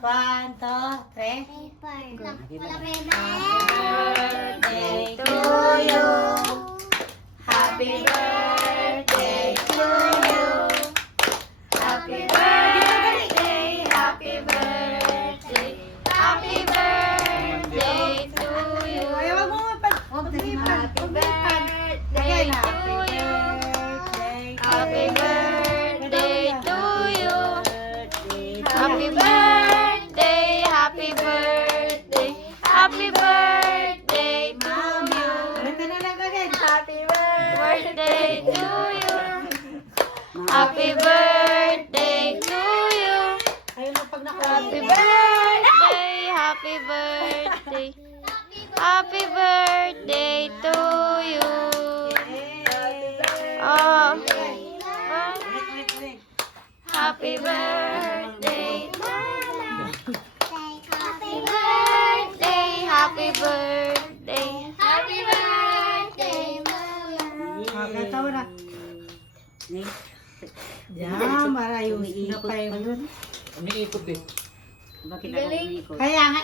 1, 2, 3. Happy Birthday to you. Happy birthday to you. Happy birthday, happy birthday, happy birthday to you. Ay, wag mo Happy birthday to you. Happy birthday to you. Happy birthday, happy birthday, happy birthday to you. Happy birthday to you. Happy birthday to you. Happy birthday, happy birthday. Happy birthday to you. Oh. Happy birthday, Mama. Happy birthday, happy birthday. Happy birthday, Mama. Katawa na. Yan, marayos na pa yun. Umiikot eh. Kaya nga